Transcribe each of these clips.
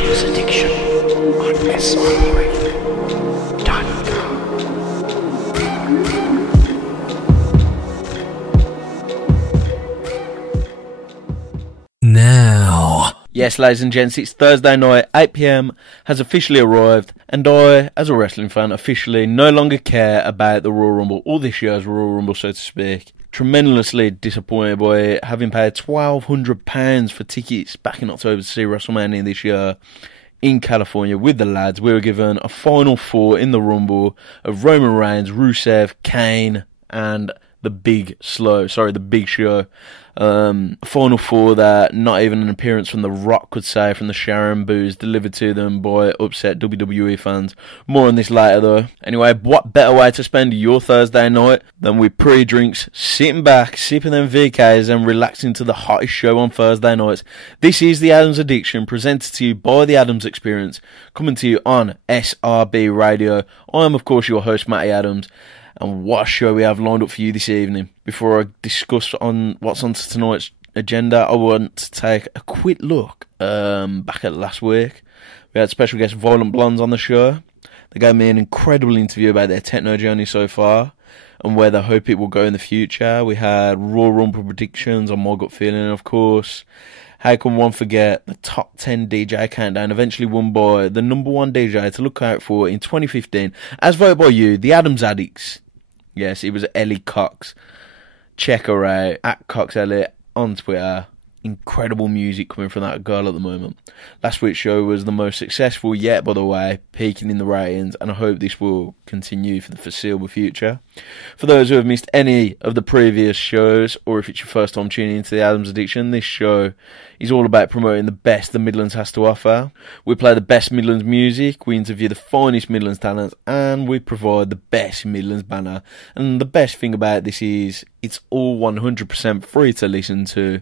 Adams Addiction on SRRadio.com. Now. Yes, ladies and gents, it's Thursday night, 8 PM has officially arrived, and I, as a wrestling fan, officially no longer care about the Royal Rumble, or this year's Royal Rumble, so to speak. Tremendously disappointed by it, having paid £1,200 for tickets back in October to see WrestleMania this year in California with the lads. We were given a final four in the Rumble of Roman Reigns, Rusev, Kane, and the Big Show. Final four that not even an appearance from The Rock could say from the Sharon boos delivered to them by upset WWE fans. More on this later though. Anyway, what better way to spend your Thursday night than with pre-drinks, sitting back, sipping them VKs and relaxing to the hottest show on Thursday nights. This is The Adams Addiction, presented to you by The Adams Experience, coming to you on SRB Radio. I am of course your host, Matty Adams. And what a show we have lined up for you this evening. Before I discuss on what's on tonight's agenda, I want to take a quick look back at last week. We had special guest Violent Blondes on the show. They gave me an incredible interview about their techno journey so far and where they hope it will go in the future. We had Royal Rumble predictions on My Gut Feeling, and of course, how can one forget the top 10 DJ countdown, eventually won by the number one DJ to look out for in 2015, as voted by you, the Adams Addicts. Yes, it was Ellie Cox. Check her out, at Cox Elliot on Twitter. Incredible music coming from that girl at the moment. Last week's show was the most successful yet, by the way, peaking in the ratings, and I hope this will continue for the foreseeable future. For those who have missed any of the previous shows, or if it's your first time tuning into the Adams Addiction, this show is all about promoting the best the Midlands has to offer. We play the best Midlands music, we interview the finest Midlands talents, and we provide the best Midlands banner. And the best thing about this is, it's all 100% free to listen to.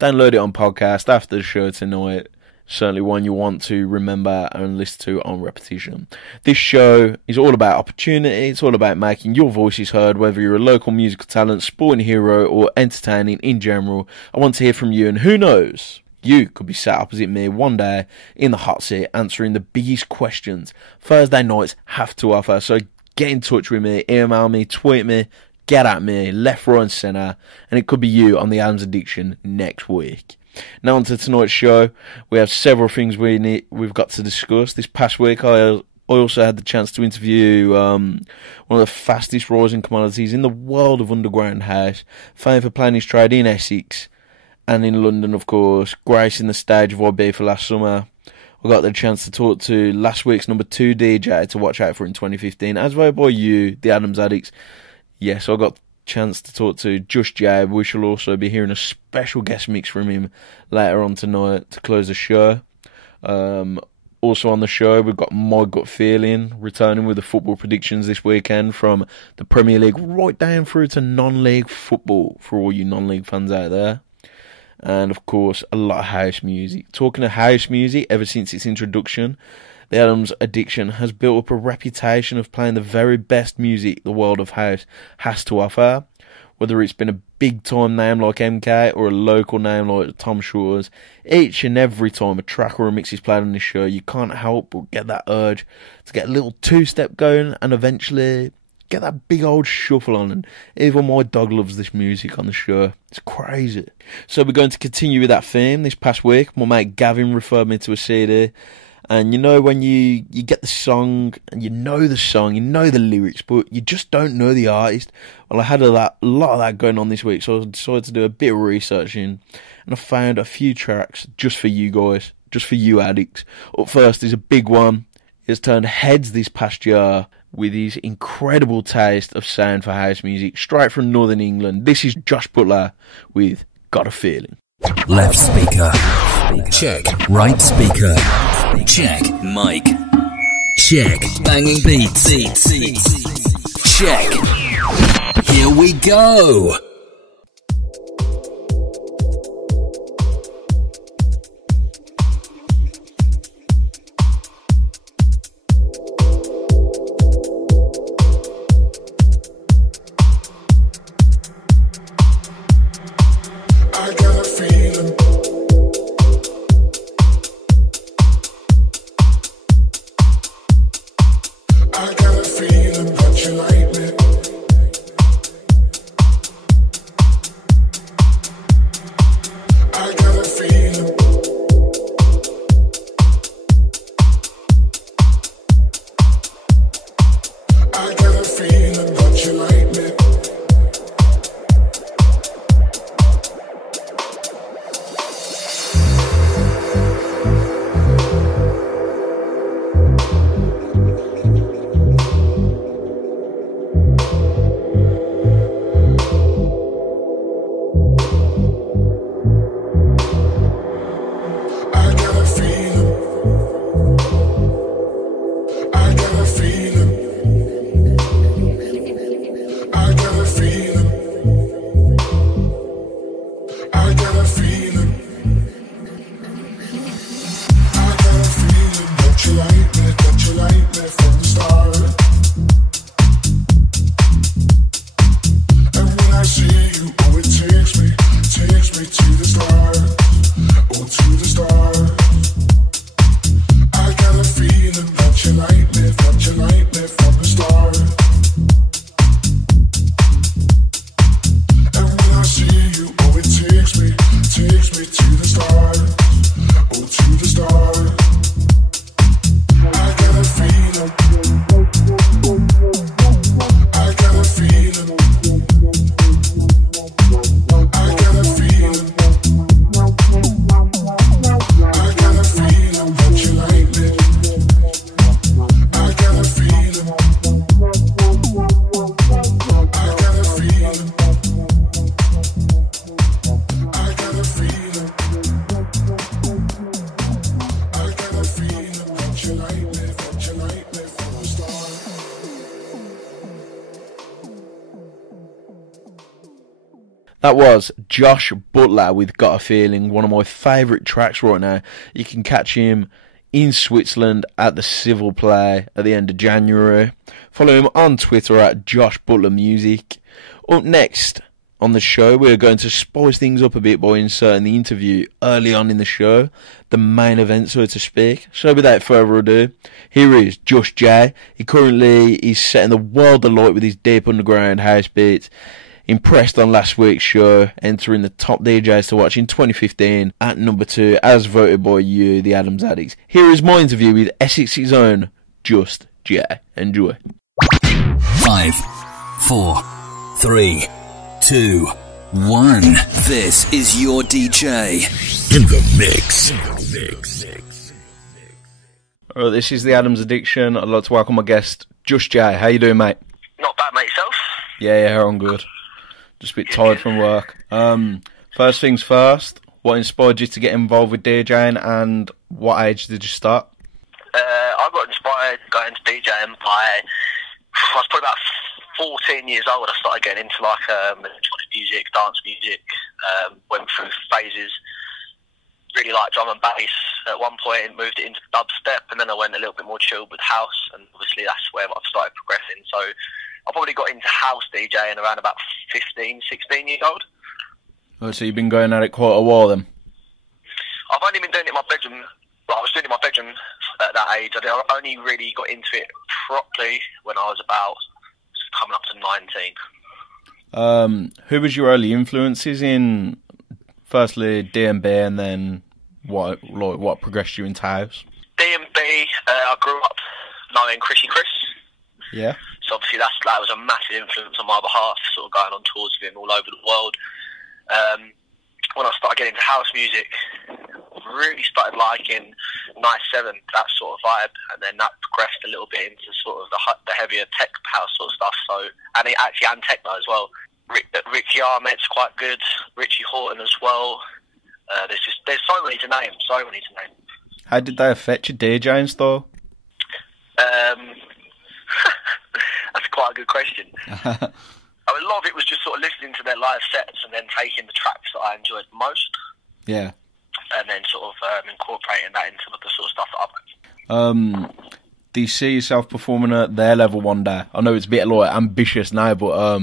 Download it on podcast after the show tonight. Certainly one you want to remember and listen to on repetition. This show is all about opportunity. It's all about making your voices heard, whether you're a local musical talent, sporting hero, or entertaining in general. I want to hear from you, and who knows, you could be sat opposite me one day in the hot seat answering the biggest questions Thursday nights have to offer. So get in touch with me, email me, tweet me, get at me, left, right and centre, and it could be you on the Adams Addiction next week. Now on to tonight's show. We have several things we've got to discuss. This past week I also had the chance to interview one of the fastest rising commodities in the world of underground house, famed for playing his trade in Essex and in London, of course, gracing the stage of IB for last summer. I got the chance to talk to last week's number 2 DJ to watch out for in 2015, as voted by you, the Adams Addicts. Yes, I got a chance to talk to Just Jab. We shall also be hearing a special guest mix from him later on tonight to close the show. Also on the show, we've got My Gut Feeling, returning with the football predictions this weekend from the Premier League right down through to non-league football for all you non-league fans out there. And of course, a lot of house music. Talking of house music, ever since its introduction, the Adams Addiction has built up a reputation of playing the very best music the world of house has to offer. Whether it's been a big-time name like MK or a local name like Tom Shores, each and every time a track or a mix is played on this show, you can't help but get that urge to get a little two-step going and eventually get that big old shuffle on. And even my dog loves this music on the show. It's crazy. So we're going to continue with that theme. This past week, my mate Gavin referred me to a CD. And you know when you get the song, and you know the lyrics, but you just don't know the artist? Well, I had a lot of that going on this week, so I decided to do a bit of researching, and I found a few tracks just for you guys, just for you addicts. Up first is a big one. It's turned heads this past year with his incredible taste of sound for house music, straight from Northern England. This is Josh Butler with Got a Feeling. Left speaker. Check. Right speaker. Check. Mic. Check. Banging beats. Check. Here we go. That was Josh Butler with Got a Feeling, one of my favourite tracks right now. You can catch him in Switzerland at the Civil Play at the end of January. Follow him on Twitter at Josh Butler Music. Up next on the show, we're going to spice things up a bit by inserting the interview early on in the show, the main event, so to speak. So without further ado, here is Just J. He currently is setting the world alight with his deep underground house beats. Impressed on last week's show, entering the top DJs to watch in 2015 at number 2, as voted by you, the Adams Addicts. Here is my interview with Essex's own Just J. Enjoy. 5, 4, 3, 2, 1. This is your DJ In the mix. Alright, this is the Adams Addiction. I'd like to welcome my guest, Just J. How you doing, mate? Not bad, mate. Yourself? Yeah, I'm good. Just a bit tired from work. First things first, what inspired you to get involved with DJing, and what age did you start? I got inspired going to DJing by, I was probably about 14 years old. I started getting into like electronic music, dance music, went through phases. Really liked drum and bass. At one point moved it into dubstep, and then I went a little bit more chilled with house, and obviously that's where I've started progressing. So I probably got into house DJing around about 15, 16 years old. Oh, so you've been going at it quite a while then? I've only been doing it in my bedroom. Well, I was doing it in my bedroom at that age. I only really got into it properly when I was about coming up to 19. Who was your early influences in, firstly, D&B, and then what progressed you into house? D&B, I grew up knowing Chrissy Chris. Yeah. So obviously that was a massive influence on my behalf, sort of going on tours with him all over the world. When I started getting into house music, really started liking Nice 7, that sort of vibe, and then that progressed a little bit into sort of the heavier tech house sort of stuff. So, and techno as well. Ricky Ahmed's quite good, Richie Horton as well. There's so many to name. How did they affect your DJing style? That's quite a good question. A lot of it was just sort of listening to their live sets and then taking the tracks that I enjoyed most. Yeah. And then sort of incorporating that into the sort of stuff that I like. Do you see yourself performing at their level one day? I know it's a bit like ambitious now, but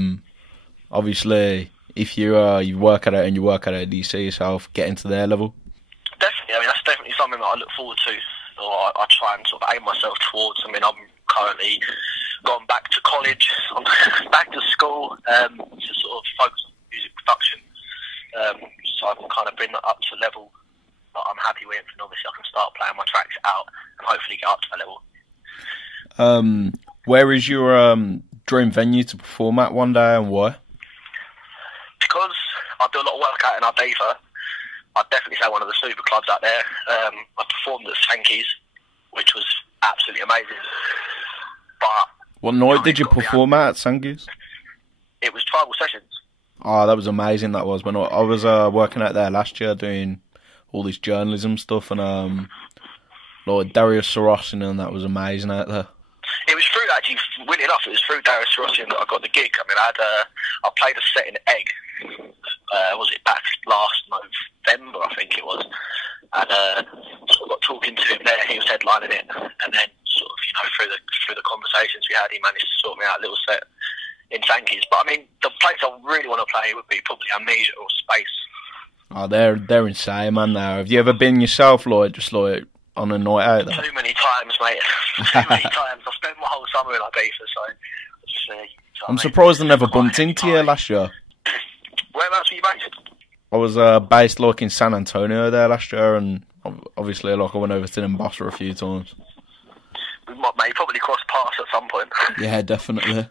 obviously if you work at it, do you see yourself getting to their level? Definitely. I mean, that's definitely something that I look forward to, or I try and sort of aim myself towards. I mean, I'm currently gone back to college, back to school, to sort of focus on music production, so I can kind of bring that up to a level that I'm happy with, and obviously I can start playing my tracks out and hopefully get up to that level. Where is your dream venue to perform at one day, and why? Because I do a lot of work out in Ibiza, I'd definitely say one of the super clubs out there. I performed at Sankey's, which was absolutely amazing. But what night did you perform at Sankey's? It was Tribal Sessions. Oh, that was amazing. That was when I was working out there last year doing all this journalism stuff, and like Darius Sarosian, and that was amazing out there. It was through, actually, weirdly enough, it was through Darius Sarosian that I got the gig. I mean, I played a set in Egg. Was it back last November, I think it was, and sort of got talking to him there. He was headlining it, and then sort of, through the conversations we had, he managed to sort me out a little set in Sankey's. But I mean, the place I really want to play would be probably Amnesia or Space. Oh, they're insane, man. Now, have you ever been yourself, Lloyd? Just like on a night out there? Too many times, mate. Too many times. I spent my whole summer in Ibiza, so just I'm surprised I never bumped into you last year. Whereabouts were you based? I was based like in San Antonio there last year, and obviously like I went over to Mombasa a few times. We might, mate, probably cross paths at some point. Yeah, definitely.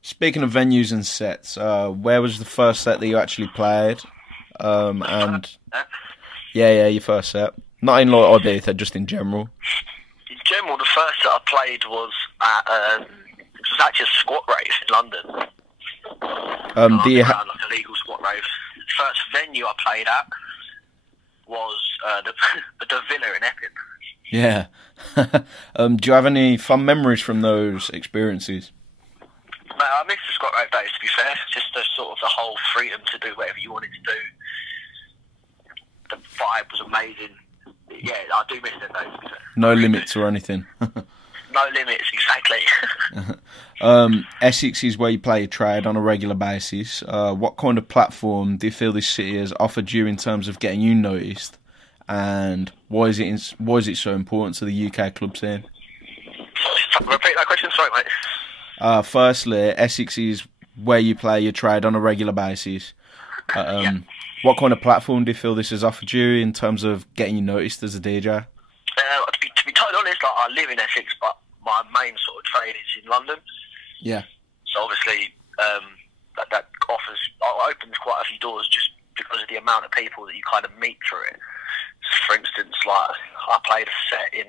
Speaking of venues and sets, where was the first set that you actually played? And yeah, your first set. Not in like Ibiza, just in general. In general, the first set I played was at it was actually a squat rave in London. Do you like a legal squat rave. The first venue I played at was the Villa in Epping. Yeah. Do you have any fun memories from those experiences? Mate, I miss the squat rave days, to be fair. Just the sort of the whole freedom to do whatever you wanted to do. The vibe was amazing. Yeah, I do miss them days, to be fair. No limits or anything. No limits, exactly. Essex is where you play your trade on a regular basis. What kind of platform do you feel this city has offered you in terms of getting you noticed? And why is it so important to the UK club scene? Repeat that question, sorry, mate. Firstly, Essex is where you play your trade on a regular basis. Yeah. What kind of platform do you feel this has offered you in terms of getting you noticed as a DJ? To be totally honest, like, I live in Essex, but my main sort of trade is in London. Yeah. So obviously, that opens quite a few doors just because of the amount of people that you kind of meet through it. For instance, like I played a set in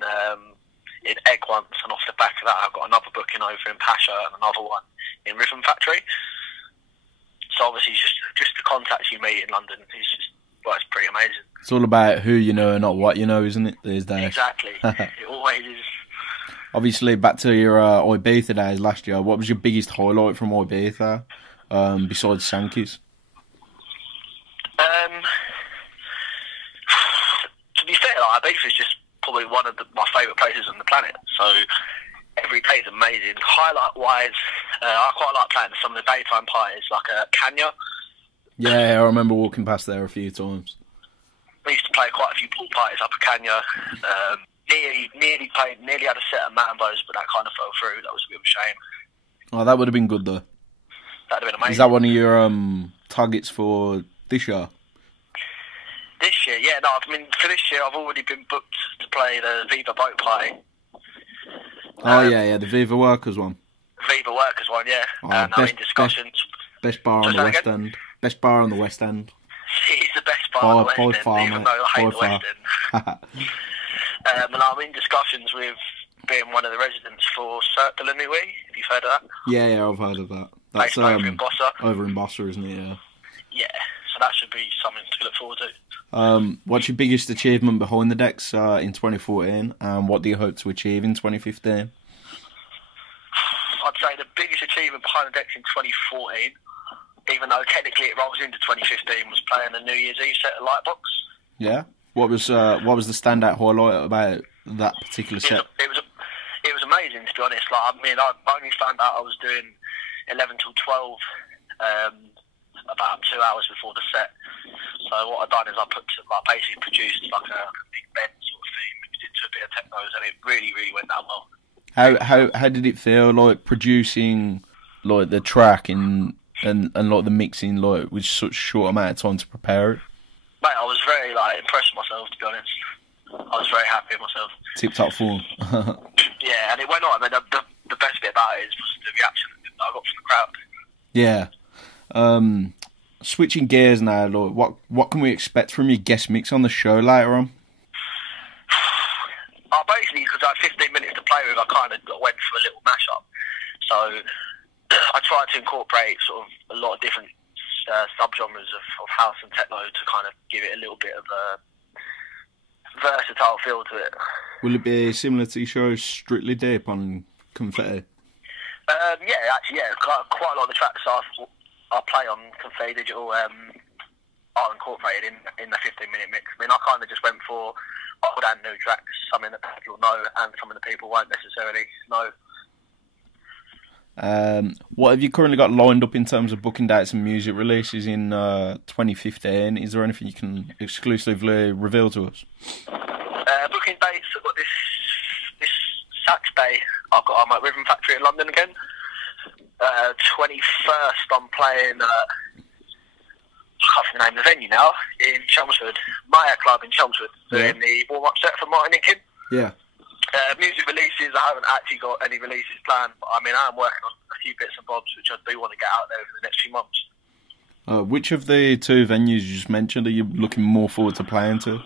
Egg once, and off the back of that, I've got another booking over in Pasha and another one in Rhythm Factory. So obviously, just the contacts you meet in London is just, well, it's pretty amazing. It's all about who you know and not what you know, isn't it, these days? Exactly. It always is. Obviously, back to your Ibiza days last year, what was your biggest highlight from Ibiza, besides Sankey's? To be fair, like, Ibiza is just probably one of my favourite places on the planet. So every day is amazing. Highlight-wise, I quite like playing some of the daytime parties, like Kenya. Yeah, I remember walking past there a few times. We used to play quite a few pool parties up at Kenya. Nearly had a set of Mambos, but that kind of fell through. That was a bit of a shame. Oh, that would have been good though. That'd have been amazing. Is that one of your targets for this year? This year, yeah. No, I mean for this year, I've already been booked to play the Viva Boat Party. Yeah, the Viva Workers one. Viva Workers one, yeah. And I'm in discussions. Best bar on the West End. Best bar on the West End. It's the best bar on the West End, far, even mate. though I hate By the West End. And I'm in discussions with being one of the residents for Cirque de la Nuit. Have you heard of that? Yeah, I've heard of that. That's over in Bossa. Over in Bossa, isn't it? Yeah. Yeah, so that should be something to look forward to. What's your biggest achievement behind the decks in 2014, and what do you hope to achieve in 2015? I'd say the biggest achievement behind the decks in 2014, even though technically it rolls into 2015, was playing the New Year's Eve set at Lightbox. Yeah. What was the standout highlight about that particular set? It was amazing, to be honest. Like, I mean, I only found out I was doing 11 till 12 about 2 hours before the set. So what I've done is I basically produced like a big band sort of theme, mixed into a bit of technos, and it really, really went down well. How did it feel like producing like the track and like the mixing like with such short amount of time to prepare it? Mate, I was very impressed with myself, to be honest. I was very happy with myself. Tip top form. Yeah, and it went on. I mean, the best bit about it is the reaction that I got from the crowd. Yeah. Switching gears now, like, what can we expect from your guest mix on the show later on? Basically, because I had 15 minutes to play with, I kind of went for a little mashup. So I tried to incorporate sort of a lot of different subgenres of house and techno to kind of give it a little bit of a versatile feel to it. Will it be similar to your show Strictly Deep on Confetti? Yeah, actually, yeah. Quite a lot of the tracks I play on Confetti Digital are incorporated in the 15-minute mix. I mean, I kind of just went for old and new tracks, something that people know and some of the people won't necessarily know. What have you currently got lined up in terms of booking dates and music releases in 2015? Is there anything you can exclusively reveal to us? Booking dates, I've got this Saturday, I've got I'm at Rhythm Factory in London again. 21st, I'm playing, I can't think the name of the venue now, in Chelmsford, Maya Club in Chelmsford, doing the warm-up set for Martin Nickin. Yeah. Music releases, I haven't actually got any releases planned, but I mean, I am working on a few bits and bobs which I do want to get out there over the next few months. Which of the two venues you just mentioned are you looking more forward to playing to?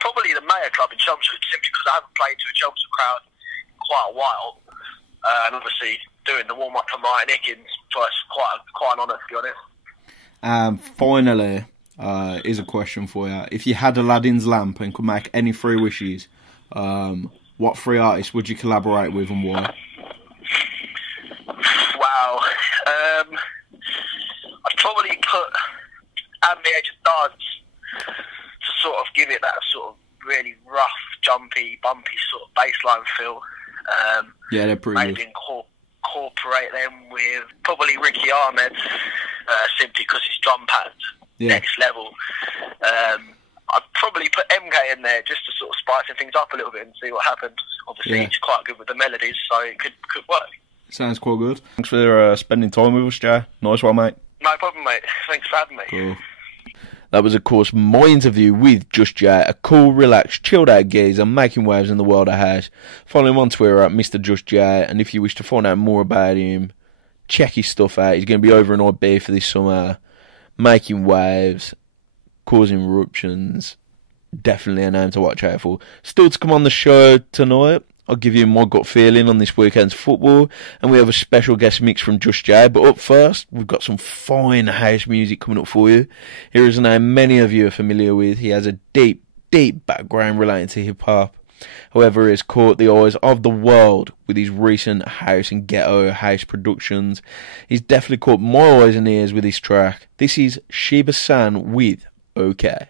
Probably the Mayor Club in Chelmsford, simply because I haven't played to a Chelmsford crowd in quite a while. And obviously, doing the warm-up for Martin Hickins, so it's quite an honour, to be honest. Finally, here's a question for you. If you had Aladdin's lamp and could make any 3 wishes, what 3 artists would you collaborate with and why? Wow. I'd probably put At the Edge of Dance to sort of give it that sort of really rough, jumpy, bumpy sort of bassline feel. Yeah, they're pretty maybe good. Incorporate them with probably Ricky Ahmed, simply because his drum pad's next level. I'd probably put MK in there just to sort of spice things up a little bit and see what happens. Obviously, he's quite good with the melodies, so it could work. Sounds quite good. Thanks for spending time with us, Jay. Nice one, mate. No problem, mate. Thanks for having me. Cool. That was, of course, my interview with Just Jay, a cool, relaxed, chilled-out geezer making waves in the world of house. Follow him on Twitter at Mr. Just Jay, and if you wish to find out more about him, check his stuff out. He's going to be over in IB for this summer, making waves, causing eruptions. Definitely a name to watch out for. Still to come on the show tonight, I'll give you my gut feeling on this weekend's football, and we have a special guest mix from Just Jay. But up first, we've got some fine house music coming up for you. Here is a name many of you are familiar with. He has a deep, deep background relating to hip-hop. However, he has caught the eyes of the world with his recent house and ghetto house productions. He's definitely caught my eyes and ears with his track. This is Sheba San with OK.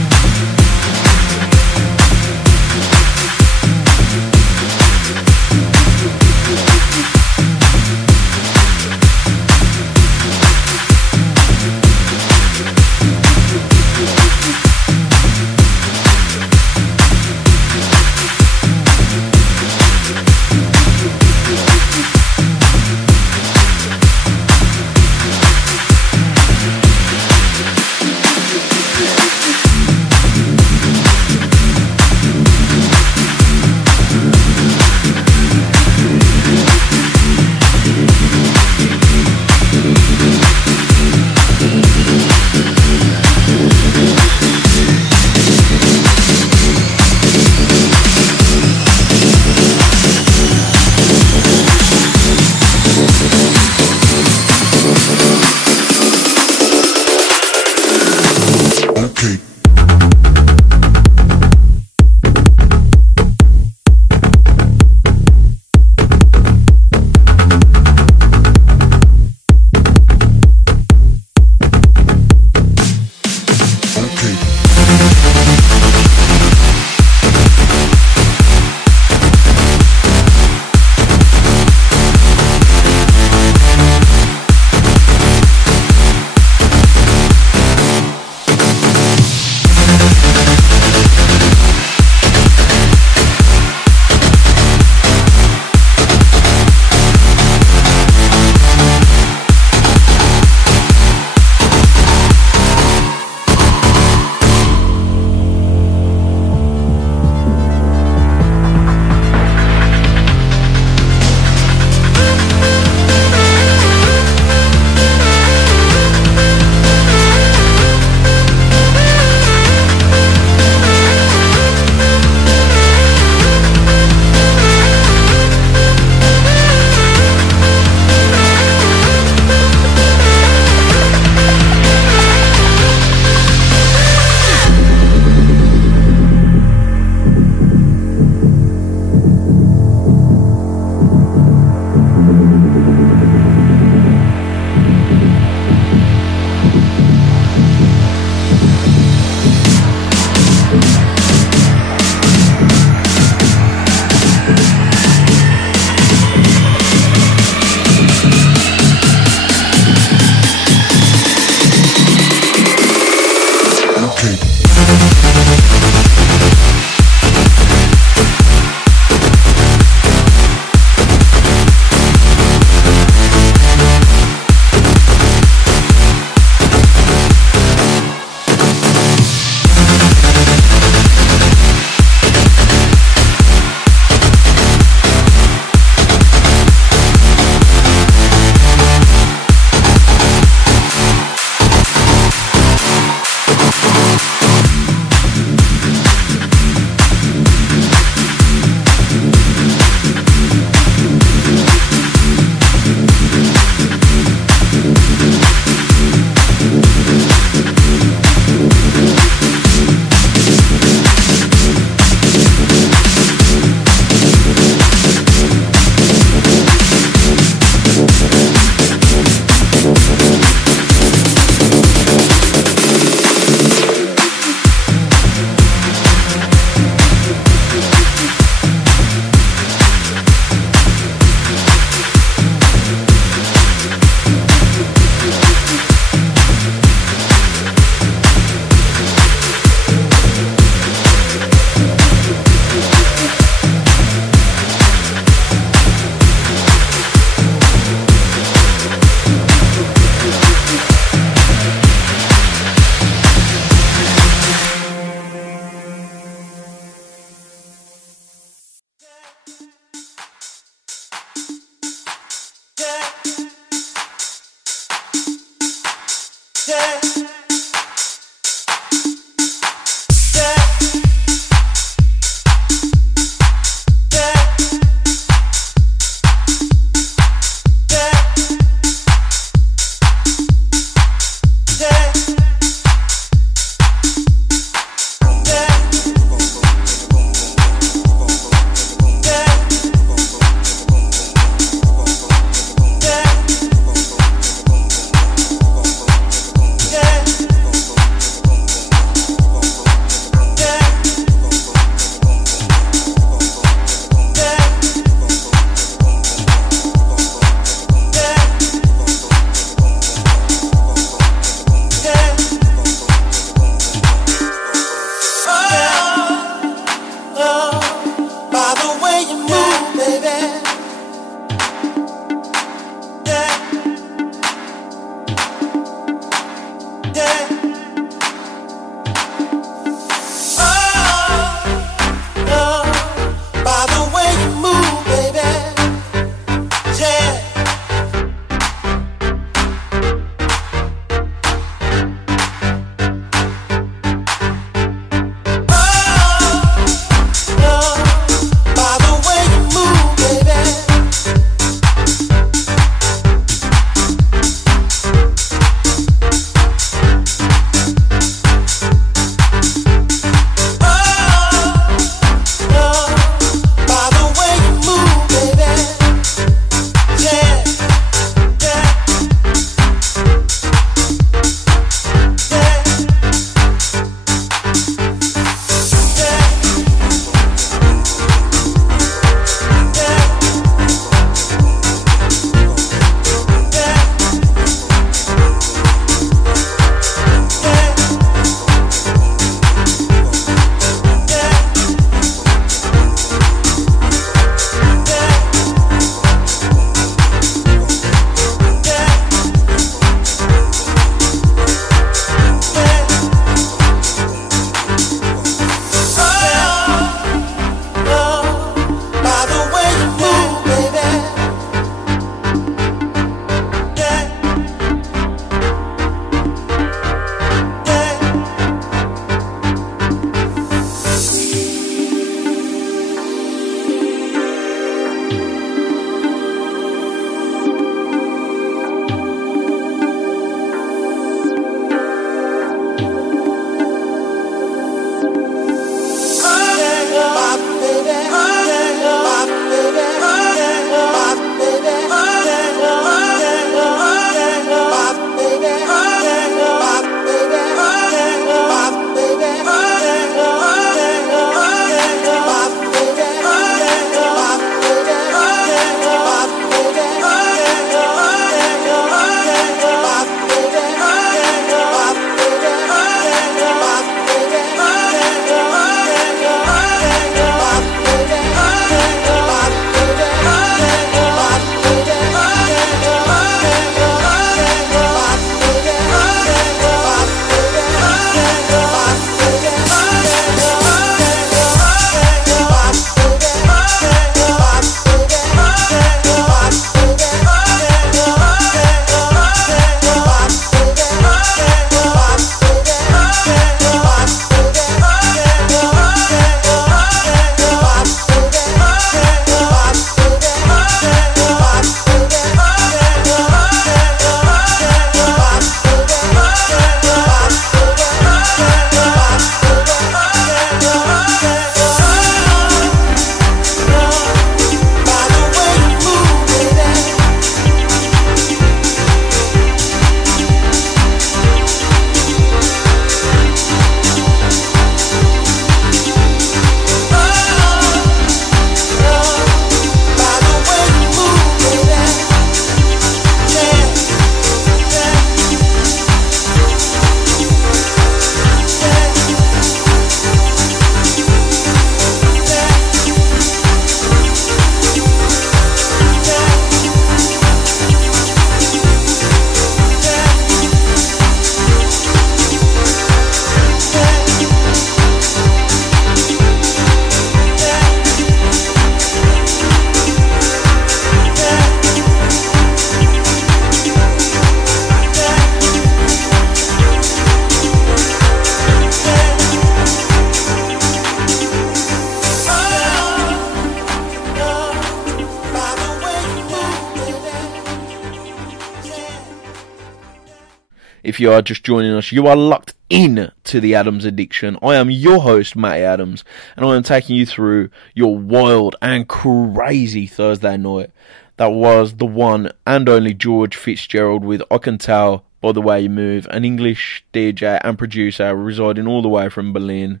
if you are just joining us, you are locked in to the Adams Addiction. I am your host, Matty Adams, and I am taking you through your wild and crazy Thursday night. That was the one and only George Fitzgerald with I Can Tell by the Way You Move, an English DJ and producer residing all the way from Berlin.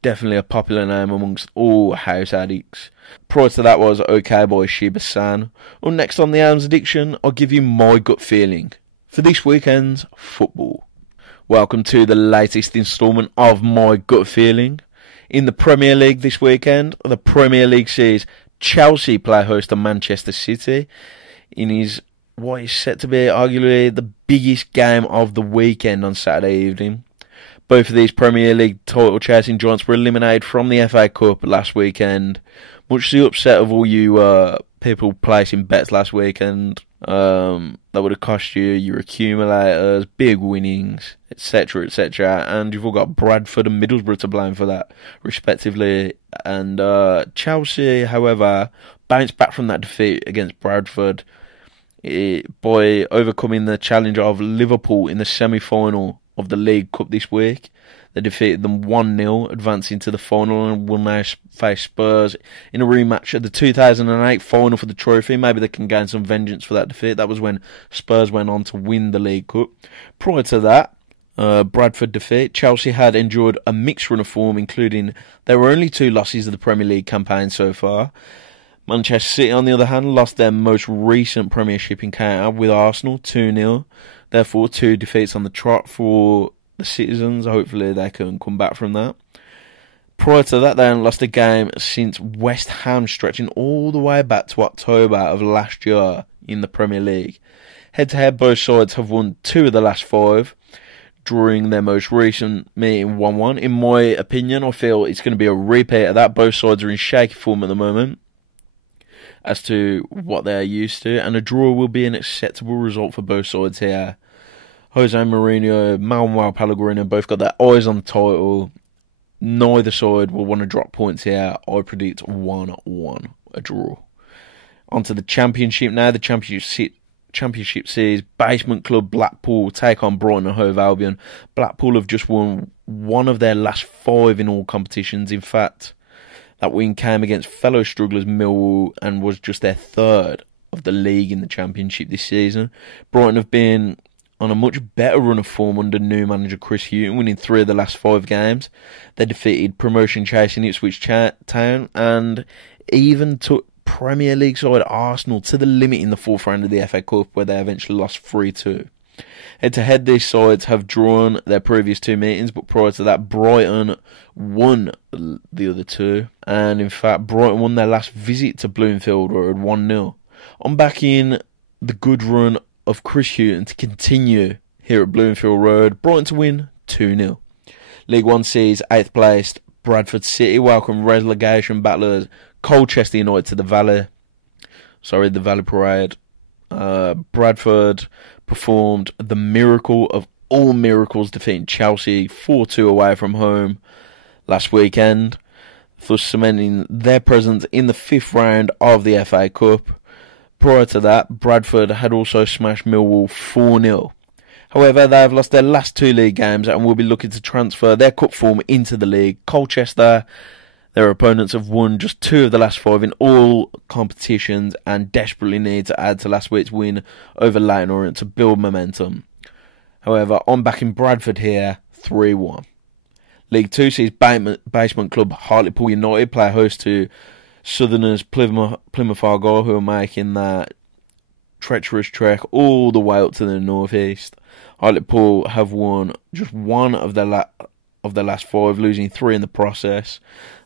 Definitely a popular name amongst all house addicts. Prior to that was OK by Shiba-san. Well, next on the Adams Addiction, I'll give you my gut feeling for this weekend's football. Welcome to the latest instalment of my gut feeling. In the Premier League this weekend, the Premier League sees Chelsea play host to Manchester City in what is set to be arguably the biggest game of the weekend on Saturday evening. Both of these Premier League title chasing giants were eliminated from the FA Cup last weekend, much to the upset of all you people placing bets last weekend. That would have cost you your accumulators, big winnings, etc., etc. And you've all got Bradford and Middlesbrough to blame for that, respectively. And Chelsea, however, bounced back from that defeat against Bradford by overcoming the challenge of Liverpool in the semi-final of the League Cup this week. They defeated them 1-0, advancing to the final, and will now face Spurs in a rematch at the 2008 final for the trophy. Maybe they can gain some vengeance for that defeat. That was when Spurs went on to win the League Cup. Prior to that Bradford defeat, Chelsea had endured a mixed run of form, including there were only 2 losses of the Premier League campaign so far. Manchester City, on the other hand, lost their most recent Premiership encounter with Arsenal 2-0. Therefore, 2 defeats on the trot for the citizens. Hopefully they can come back from that. Prior to that, they hadn't lost a game since West Ham, stretching all the way back to October of last year in the Premier League. Head-to-head, both sides have won 2 of the last 5 during their most recent meeting 1-1. In my opinion, I feel it's going to be a repeat of that. Both sides are in shaky form at the moment as to what they're used to, and a draw will be an acceptable result for both sides here. Jose Mourinho, Manuel Pellegrini both got their eyes on the title. Neither side will want to drop points here. I predict 1-1, a draw. Onto the Championship now. The Championship sees basement club Blackpool take on Brighton and Hove Albion. Blackpool have just won 1 of their last 5 in all competitions. In fact, that win came against fellow strugglers Millwall and was just their 3rd of the league in the Championship this season. Brighton have been on a much better run of form under new manager Chris Hughton, winning 3 of the last 5 games. They defeated promotion-chasing Ipswich Town and even took Premier League side Arsenal to the limit in the 4th round of the FA Cup, where they eventually lost 3-2. Head-to-head, these sides have drawn their previous 2 meetings, but prior to that, Brighton won the other 2. And in fact, Brighton won their last visit to Bloomfield at 1-0. I'm backing the good run of Chris Hughton to continue here at Bloomfield Road. Brighton to win 2-0. League One sees 8th placed Bradford City welcome relegation battlers Colchester United to the Valley Parade. Bradford performed the miracle of all miracles, defeating Chelsea 4-2 away from home last weekend, thus cementing their presence in the 5th round of the FA Cup. Prior to that, Bradford had also smashed Millwall 4-0. However, they have lost their last 2 league games and will be looking to transfer their cup form into the league. Colchester, their opponents, have won just 2 of the last 5 in all competitions and desperately need to add to last week's win over Leyton Orient to build momentum. However, I'm backing Bradford here 3-1. League 2 sees basement club Hartlepool United play host to Southerners Plymouth Argyle, who are making that treacherous trek all the way up to the northeast. Hartlepool have won just 1 of their last 5, losing 3 in the process.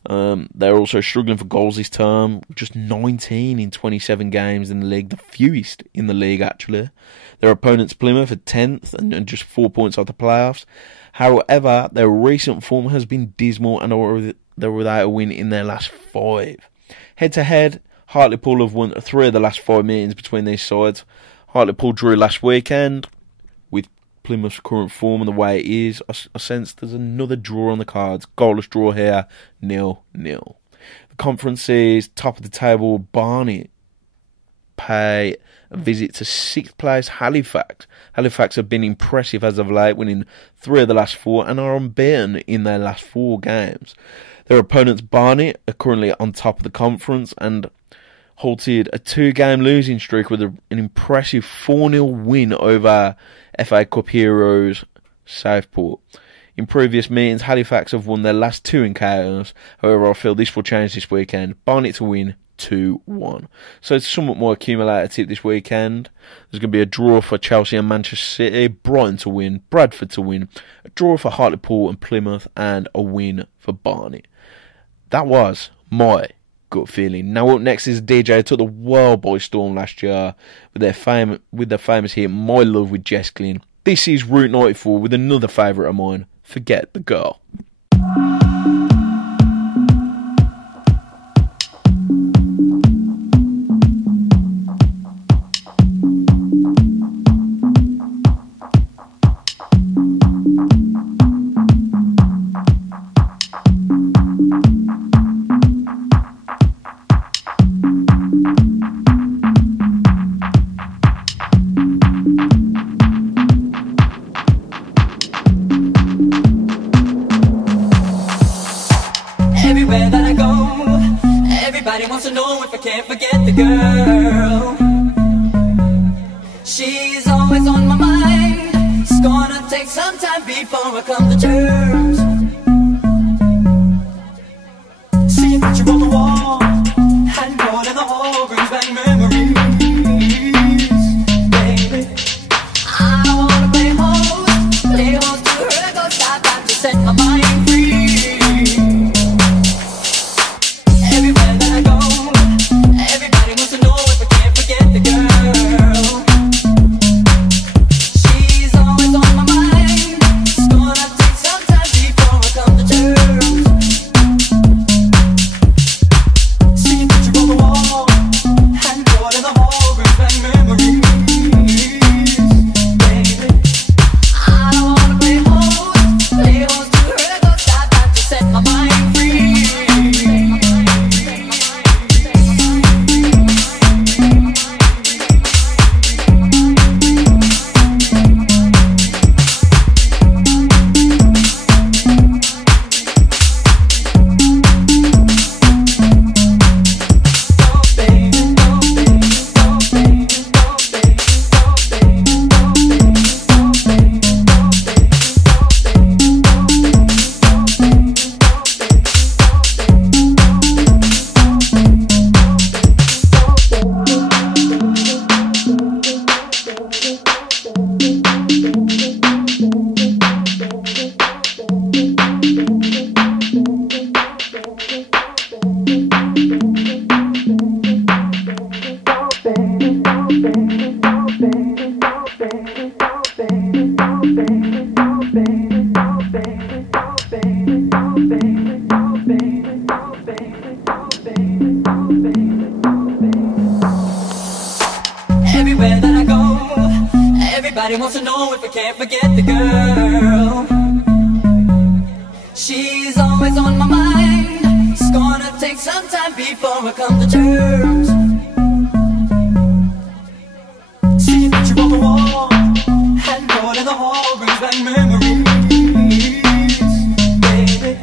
They're also struggling for goals this term, just 19 in 27 games in the league, the fewest in the league actually. Their opponents Plymouth are 10th and just 4 points off the playoffs. However, their recent form has been dismal and they're without a win in their last 5. Head-to-head, Hartlepool have won 3 of the last 5 meetings between these sides. Hartlepool drew last weekend. With Plymouth's current form and the way it is, I sense there's another draw on the cards. Goalless draw here, 0-0. The conference is top of the table, Barnet pay a visit to 6th place Halifax. Halifax have been impressive as of late, winning 3 of the last 4 and are unbeaten in their last 4 games. Their opponents Barnet are currently on top of the conference and halted a 2-game losing streak with an impressive 4-0 win over FA Cup heroes Southport. In previous meetings, Halifax have won their last 2 encounters. However, I feel this will change this weekend. Barnet to win 2-1. So it's somewhat more accumulative this weekend. There's going to be a draw for Chelsea and Manchester City, Brighton to win, Bradford to win, a draw for Hartlepool and Plymouth, and a win for Barnet. That was my gut feeling. Now up next is DJ who took the world by storm last year with their famous hit My Love with Jess Glynn. This is Route 94 with another favourite of mine, Forget the Girl. Everywhere that I go, everybody wants to know if I can't forget the girl. She's always on my mind. It's gonna take some time before I come to terms. See a picture on the wall, handboard in the hall brings back memories. Baby, I wanna play host to her, go stop time to set my mind free. Everywhere that I go, everybody wants to know if I can't forget the girl. She's always on my mind. It's gonna take some time before I come to terms. See a picture on the wall, handboard in the hall brings back memories. Baby,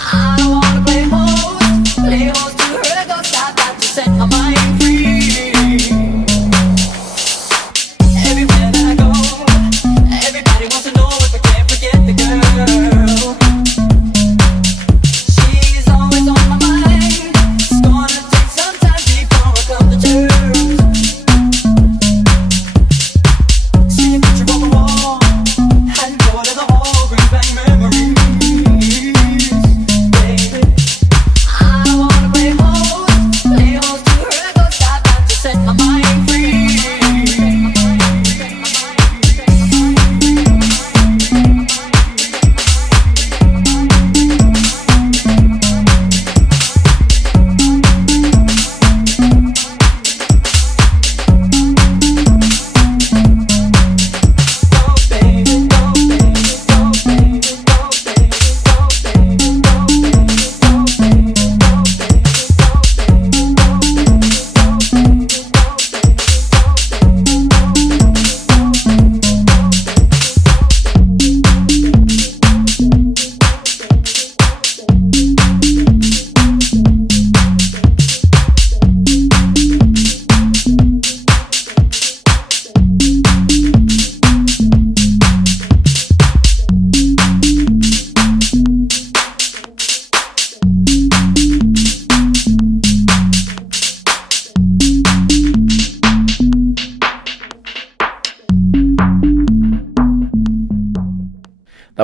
I wanna play host to her, go stop time to set my mind free.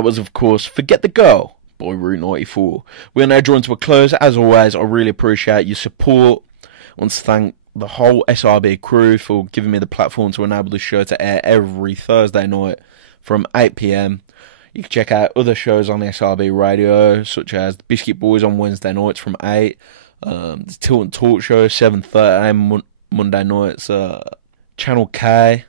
That was, of course, Forget the Girl by Route 94. We are now drawn to a close. As always, I really appreciate your support. I want to thank the whole SRB crew for giving me the platform to enable this show to air every Thursday night from 8 PM. You can check out other shows on the SRB radio, such as the Biscuit Boys on Wednesday nights from 8, the Tilt and Talk Show, 7:30am Monday nights, Channel K,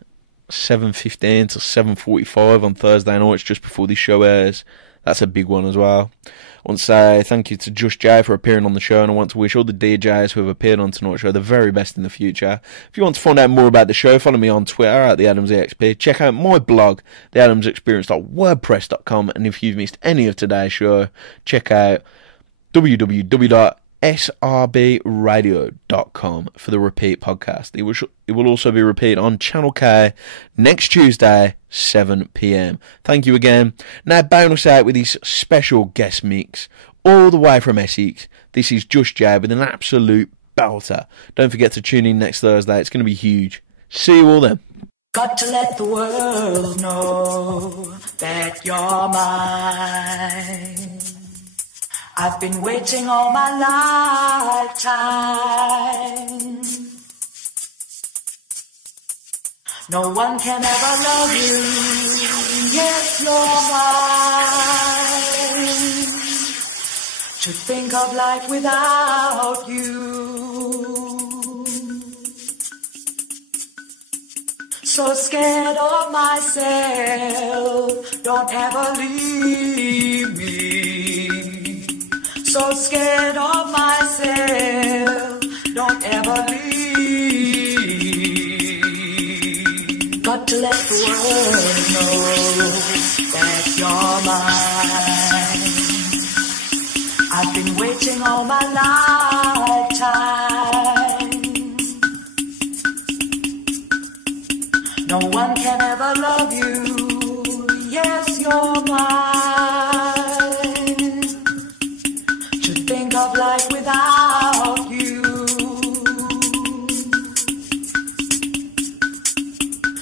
7:15 to 7:45 on Thursday nights, just before this show airs. That's a big one as well. I want to say thank you to Just Jay for appearing on the show, and I want to wish all the DJs who have appeared on tonight's show the very best in the future. If you want to find out more about the show, follow me on Twitter at TheAdamsEXP. Check out my blog, theadamsexperience.wordpress.com, and if you've missed any of today's show, check out www.srbradio.com for the repeat podcast. It will also be repeated on Channel K next Tuesday, 7 PM. Thank you again. Now bonus out with this special guest mix all the way from Essex. This is Just Jay with an absolute belter. Don't forget to tune in next Thursday. It's going to be huge. See you all then. Got to let the world know that you're mine. I've been waiting all my lifetime. No one can ever love you. Yes, you're mine. To think of life without you. So scared of myself. Don't ever leave me. So scared of myself. Don't ever leave. Got to let the world know that you're mine. I've been waiting all my lifetime. No one can ever love you. Yes, you're mine. To think of life without you.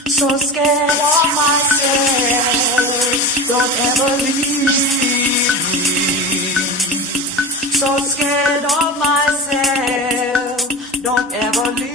So scared of myself, don't ever leave me. So scared of myself, don't ever leave.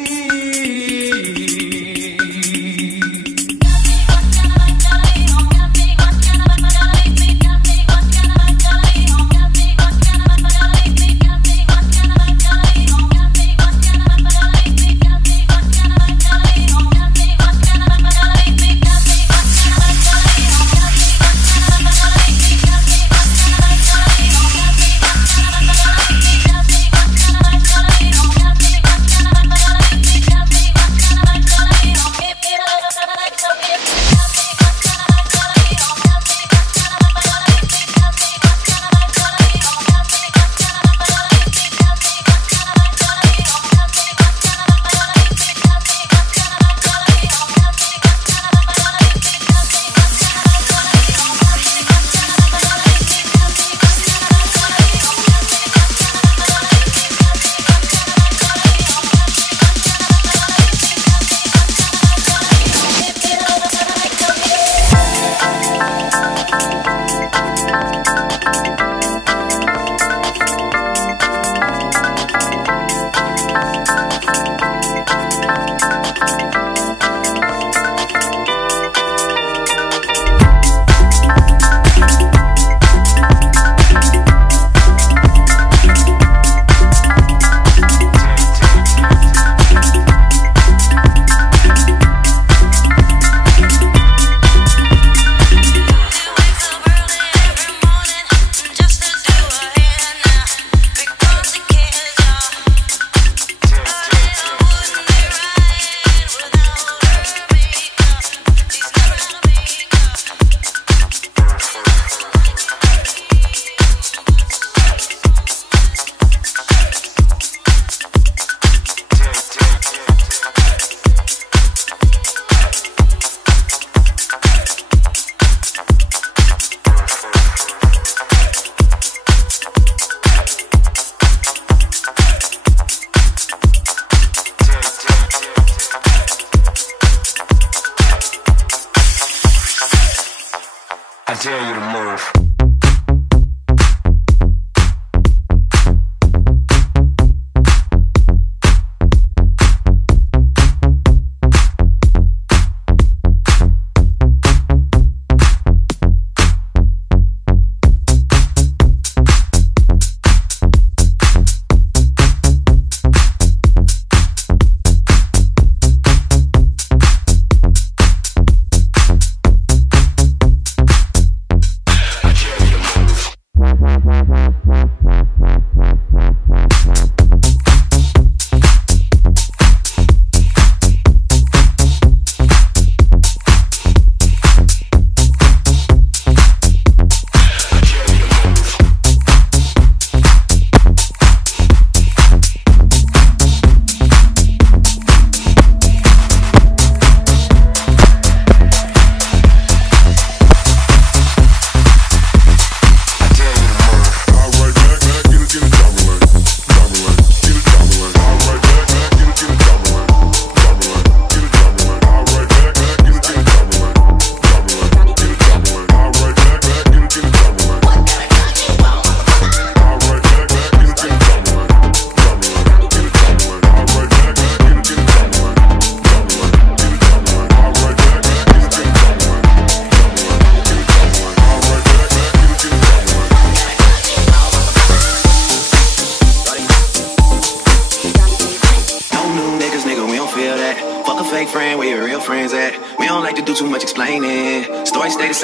dare you to move.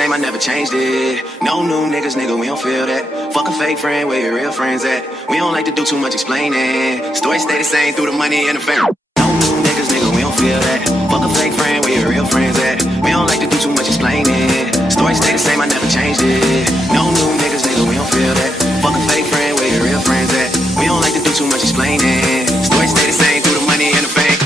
I never changed it. No new niggas, nigga, we don't feel that. Fuck a fake friend, where your real friends at? We don't like to do too much explaining. Stories stay the same through the money and the fame. No new niggas, nigga, we don't feel that. Fuck a fake friend, where your real friends at? We don't like to do too much explaining. Stories stay the same, I never changed it. No new niggas, nigga, we don't feel that. Fuck a fake friend, where your real friends at? We don't like to do too much explaining. Stories stay the same through the money and the fame.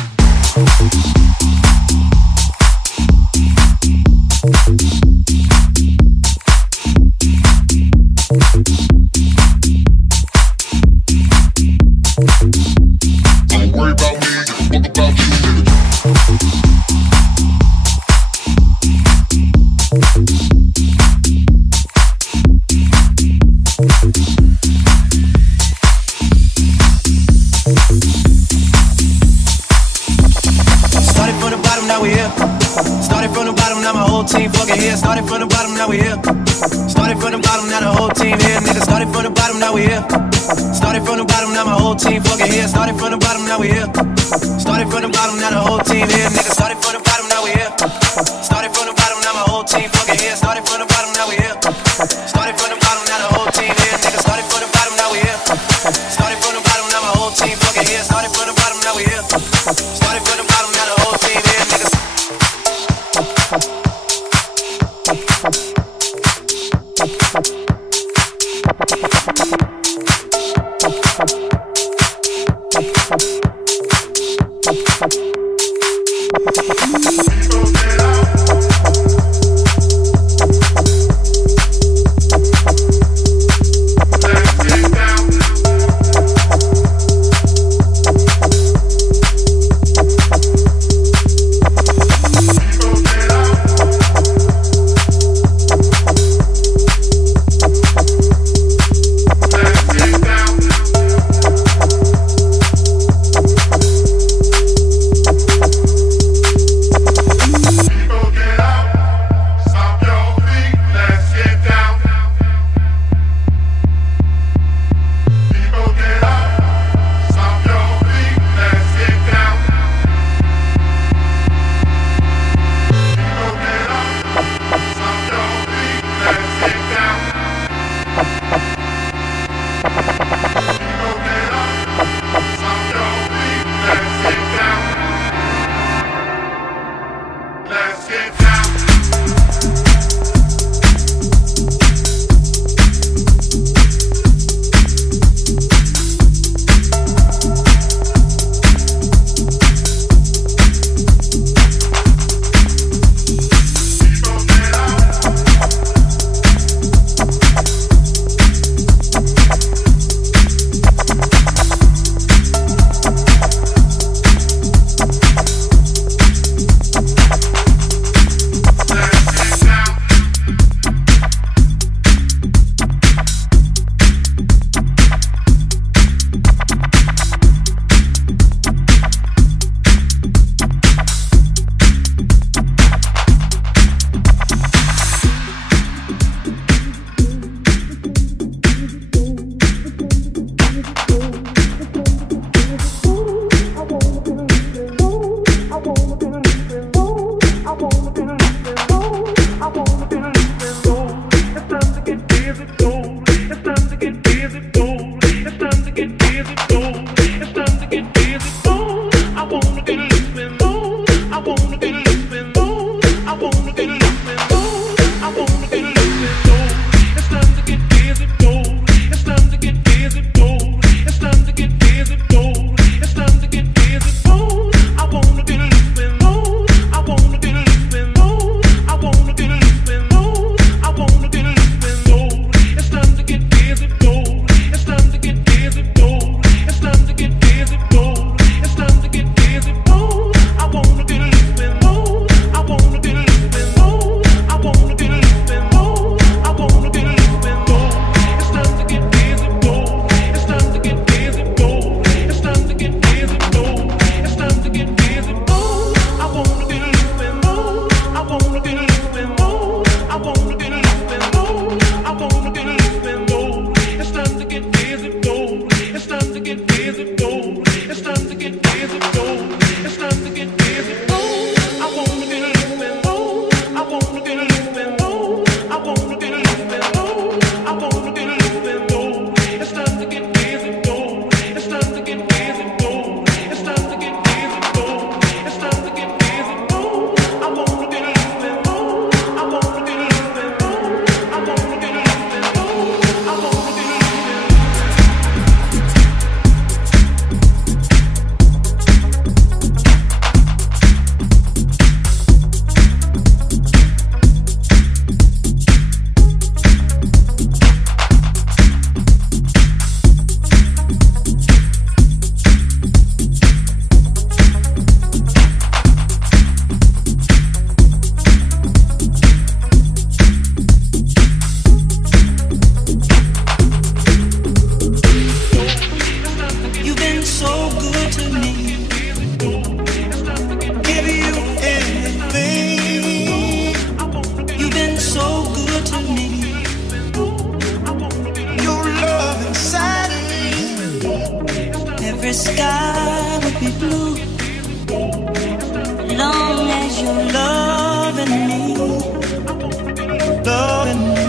Started from the bottom, now we here. Started from the bottom, now the whole team here. Nigga, started from the bottom, now we here. Started from the bottom, now my whole team fucking here. Started from the bottom, now we here. Started from the bottom, now the whole team here. Nigga, started from the bottom, now we here. Started from the bottom, now my whole team fucking here. Started from the bottom, now we here. Started from the bottom, now the whole team here. Nigga, started from the bottom, now we here. Started from the bottom, now my whole team fucking here. Started from the bottom, now we here. Started from the bottom, now the whole team here. Niggas. sky would be blue, long as you're loving me, loving me.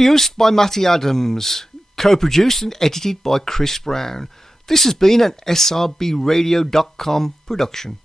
Produced by Matty Adams. Co-produced and edited by Chris Brown. This has been an srbradio.com production.